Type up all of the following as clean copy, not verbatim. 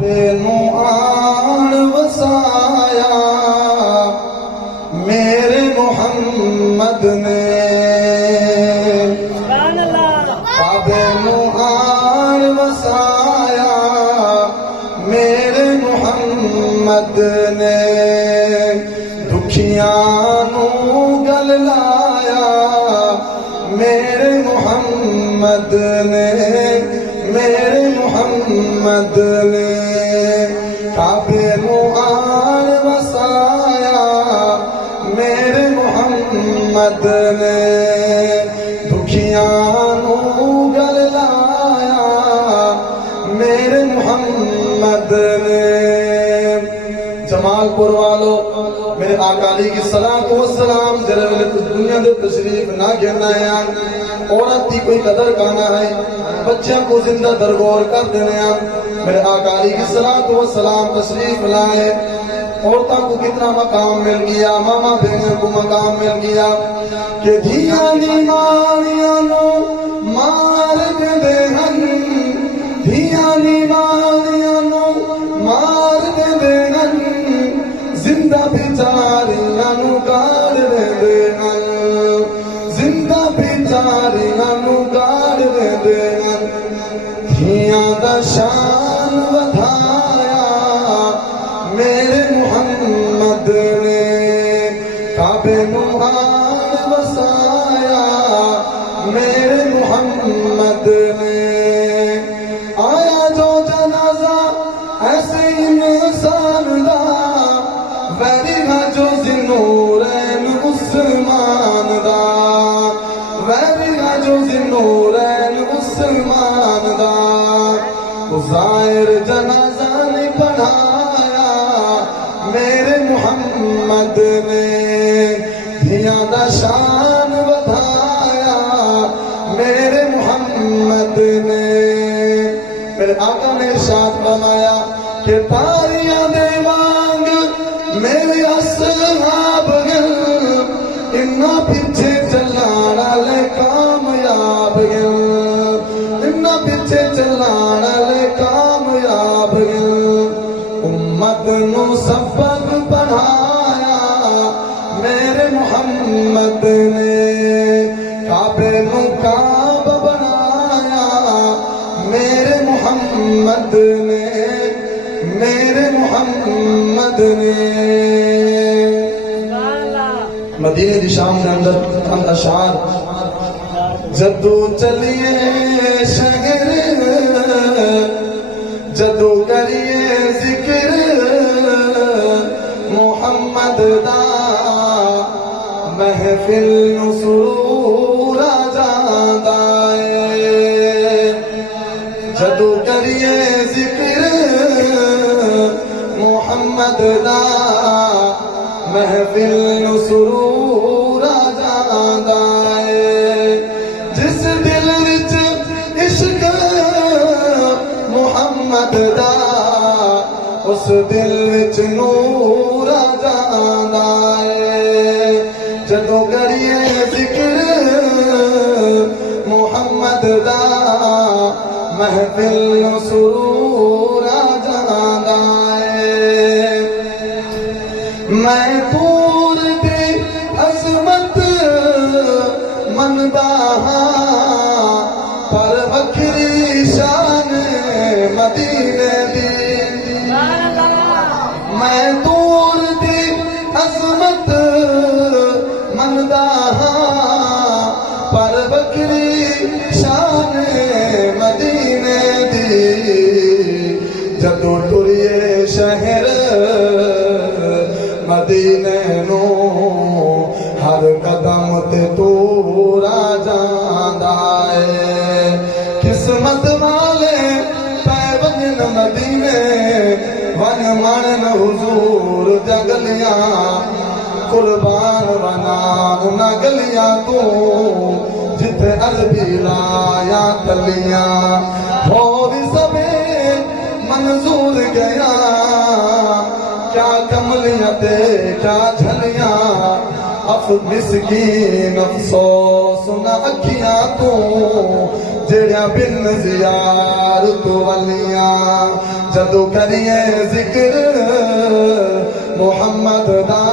نو آن وسایا میرے محمد نے، کعبے نو آن وسایا میرے محمد نے، دکھیاں نو گل لایا میرے محمد نے، میرے محمد نے، کعبے نو آن وسایا میرے محمد نے، دکھیاں نو گل لایا میرے محمد نے۔ جمال پور والو میرے آقا علیہ الصلوۃ والسلام جڑے ویلے دنیا دے تشریف نہ گھرنا ہے، عورت کی کوئی قدر کانا ہے، بچوں کو زندہ درگور کر دینے ہیں۔ میرے آقا علیہ الصلوۃ والسلام تشریف لائے، عورتوں کو کتنا مقام مل گیا، ماما بہنوں کو مقام مل گیا کہ دھیاں دی ماریاں نو مار دے ہن، دھیاں دی ماریاں نو مار دے ہن، زندہ بیچاریاں نو گاڑ دے ہن، زندہ بیچاریاں نو گاڑ دے ہن، دھیاں دا شان ودھایا میرے محمد نے، کعبے نو آن وسایا میرے محمد نے۔ آیا جو جنازہ ایسے انسان دا، ویری نہ جو ذنورین عثمان دا، ویری نہ جو ذنورین عثمان دا، ظاہر جنازہ نہیں پڑھایا میرے محمد نے، دھیاں دا شان ودھایا میرے محمد نے۔ میرے آقا نے ارشاد فرمایا کہ تاریاں دے وانگ میرے اصحاب گل، انہاں پیچھے چلان والے کامیاب گل، انہاں پیچھے چلان والے کامیاب گل، امت نو سبق پڑھایا میرے محمد نے، کعبے نو کعبہ بنایا میرے محمد نے، میرے محمد نے۔ مدینے دی شام کے اندر ہم اشعار، جدو چلیے شہر جدو کریے ذکر محمد دا، محفل نو سرور آ جاندا ہے، جدو کریے ذکر محمد دا، محفل نو سرور آ جاندا ہے، جس دل وچ عشق محمد دا، اس دل وچ نور آ جاندا ہے، جدو کریے ذکر محمد دا، محفل نو سرور آ جاندا ہے۔ میں پور دی عظمت مندا ہاں، پر وکری شان مدینے دی، میں دور دی عظمت مندا ہاں، پر وکری شان مدینے دی، جدو ٹریے شہر مدینے نو، ہر قدم تے تور آ جاندا ہے، قسمت والے پے ونجن مدینے، ون من حضور جگلیاں، قربان بنا انہاں گلیاں تو، جتھے عربی لایا تلیاں، ہو بھی سبے منظور گیا، کیا کملیاں تے کیا جھلیاں، مسکین افسوس نہ اکھیاں تو جڑیاں بن زیار تو ولیاں جدو کریے ذکر محمد دا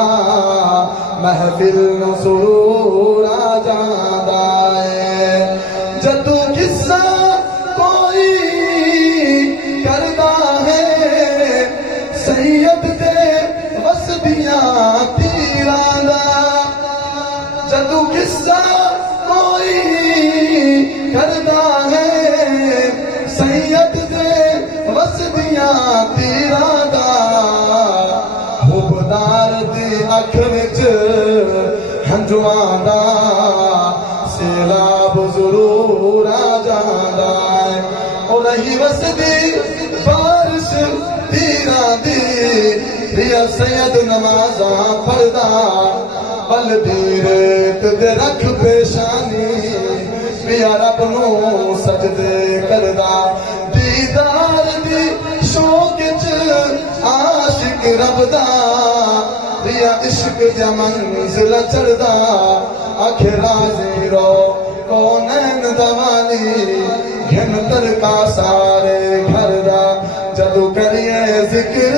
محفل نو سرور آ جاندا ہے جدو قصہ کوئی کردا ہے سید دے وسدیاں تیراں دا جدو قصہ کوئی کردا ہے سید دے وسدیاں تیراں دا حبدار دی اکھ وچ ہنجواں دا سیلاب ضرور آ جاندا ہے او نہیں وسدی بارش تیراں دی پیا سید نمازاں پڑھدا بل دی ریت دے رکھ پیشانی پیا رب نو سجدے کردا دیدار دی شوق چ عاشق رب دا پیا عشق دی منزل چڑھدا آخر راضی رو کونین دا والی گھن ترکا سارے گھر دا جدو کریے ذکر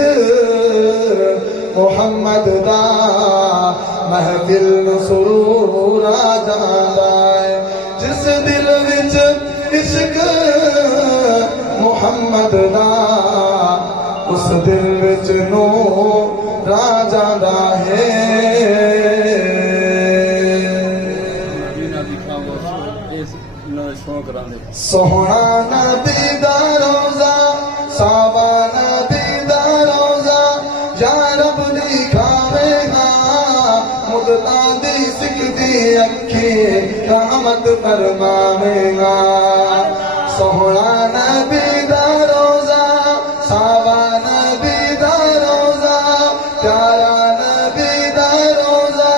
محمد دا محفل نو سرور آ جاندا ہے جس دل وچ عشق محمد دا اس دل وچ نور آ جاندا ہے سوہنا نبی دا روزہ ساوا نبی دا روزہ یا رب دکھاوے گا مدتاں دی سکدی اکھی رحمت فرماوے گا سوہنا نبی دا روزہ ساوا نبی دا روزہ پیارا نبی دا روزہ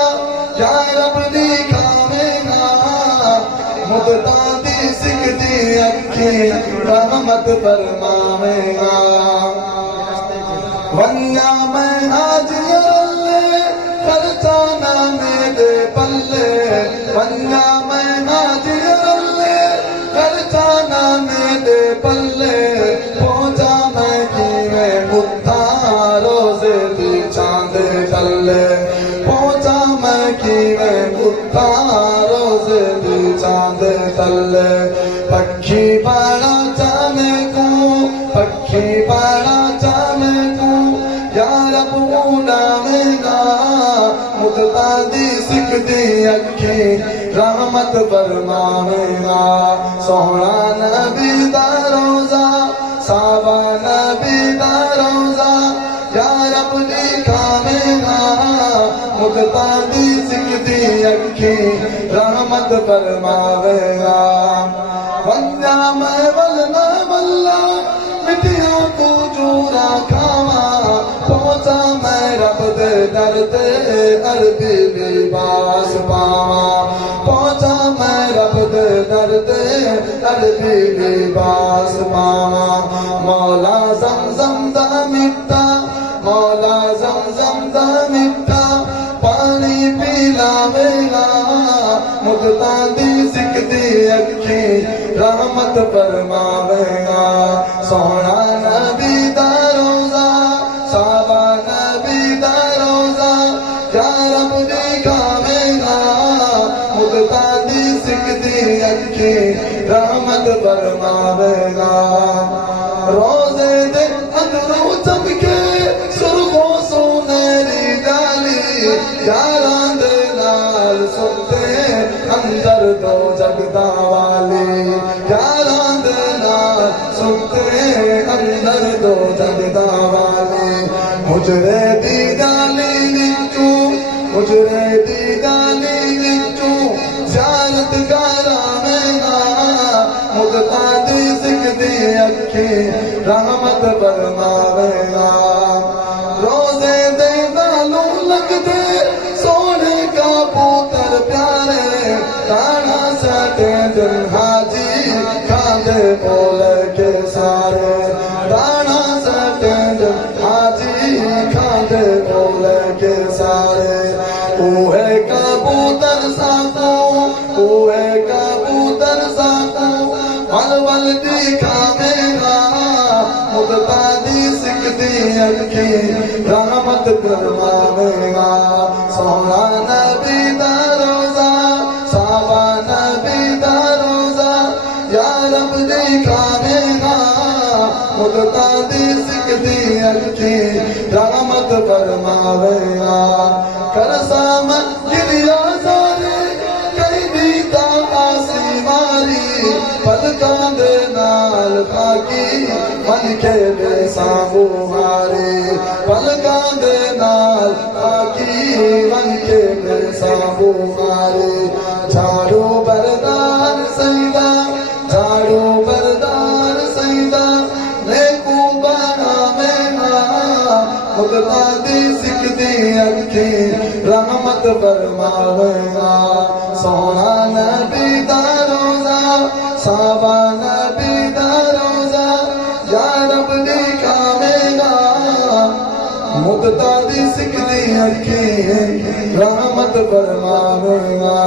یا رب دکھاوے گا مدتاں دی سکدی اکھی رحمت فرماوے گا ونیا میں حاجی اللہ خرچانا میرے پلے ونیا میں حاجی اللہ خرچانا میرے پلے پہنچا میں کیویں متھا روزے دی چاند تلے پہنچا میں کیویں متھا روزے دی چاند تلے پکھی بڑا چانے کو پکھی بڑا چانے کو یا رب اڑاوے گا مدتاں دی سکدی اکھی رحمت فرماوے گا سوہنا نبی دا روزہ ساوا نبی دا روزہ یا رب دکھاوے گا مدتاں دی سکدی اکھی رحمت فرماوے گا ونیا میں ولنا ولا مٹیاں کو جورا کھاواں پہنچا میں رب دے در تے عربی لباس پاواں پہنچا میں رب دے در تے عربی لباس پاواں مولا زمزم دا مٹا مولا زمزم دا مٹا پانی پلاوے گا مدتاں دی سکدی اکھی رحمت فرماوے گا سوہنا نبی دا روزہ ساوا نبی دا روزہ یا رب دکھاوے گا مدتاں دی سکدی اکھی رحمت فرماوے گا روزے دے اندروں چمکے سرخوں سونہری ڈالی یاراں دے نال ستے اندر دو جگدا والی یاراں دے نال ستے اندر دو جگدا والی حجرے دی گالی وچوں حجرے دی گالی وچوں زیارت کراوے گا مدتاں دی سکدی اکھی رحمت فرماوے گا روزے دے نالوں لگدے سونے کا پوتر پیارے تانا سٹے دل حاجی کھاندے بول کے سارے تانا سٹے دل حاجی کھاندے بول کے سارے اوہ کا سونا نبی دا روزہ صحابہ نبی دا روزہ یا رب دی کامینا مدتا دی سکتی اکی رحمت فرماویا کرسا من گریا زارے کئی دیتا آسی ماری پلکان دے نال پاکی من کے بے سامو مارے پلکان دے نال پاکی من کے بے سامو مارے جھاڑو بردار سیدہ جھاڑو بردار سیدہ نیکو بنا مینا مدتا دی سکتی اکی رحمت فرماویا سونا نبی دا روزہ صحابہ نبی دا روزہ یا رب دی کامینا مدتا دی سکتی اکی رحمت فرماویا